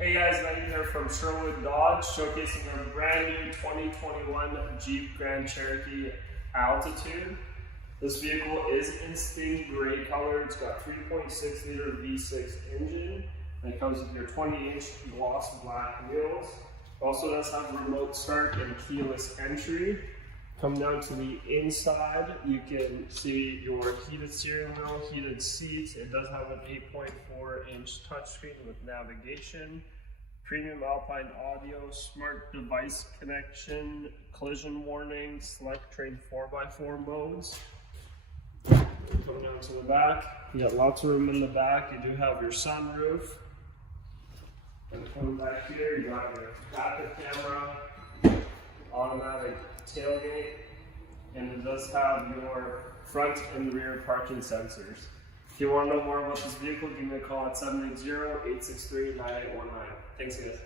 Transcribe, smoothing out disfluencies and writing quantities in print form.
Hey guys, Matthew here from Sherwood Dodge, showcasing our brand new 2021 Jeep Grand Cherokee Altitude. This vehicle is in steam gray color. It's got 3.6 liter V6 engine, and it comes with your 20-inch gloss black wheels. Also does have remote start and keyless entry. Come down to the inside, you can see your heated steering wheel, heated seats. It does have an 8.4-inch touchscreen with navigation, premium Alpine audio, smart device connection, collision warning, Selec-Terrain 4x4 modes. Come down to the back, you got lots of room in the back. You do have your sunroof. And come back here, you got your backup camera, automatic tailgate, and it does have your front and rear parking sensors. If you want to know more about this vehicle, give me a call at 780-863-9819. Thanks guys.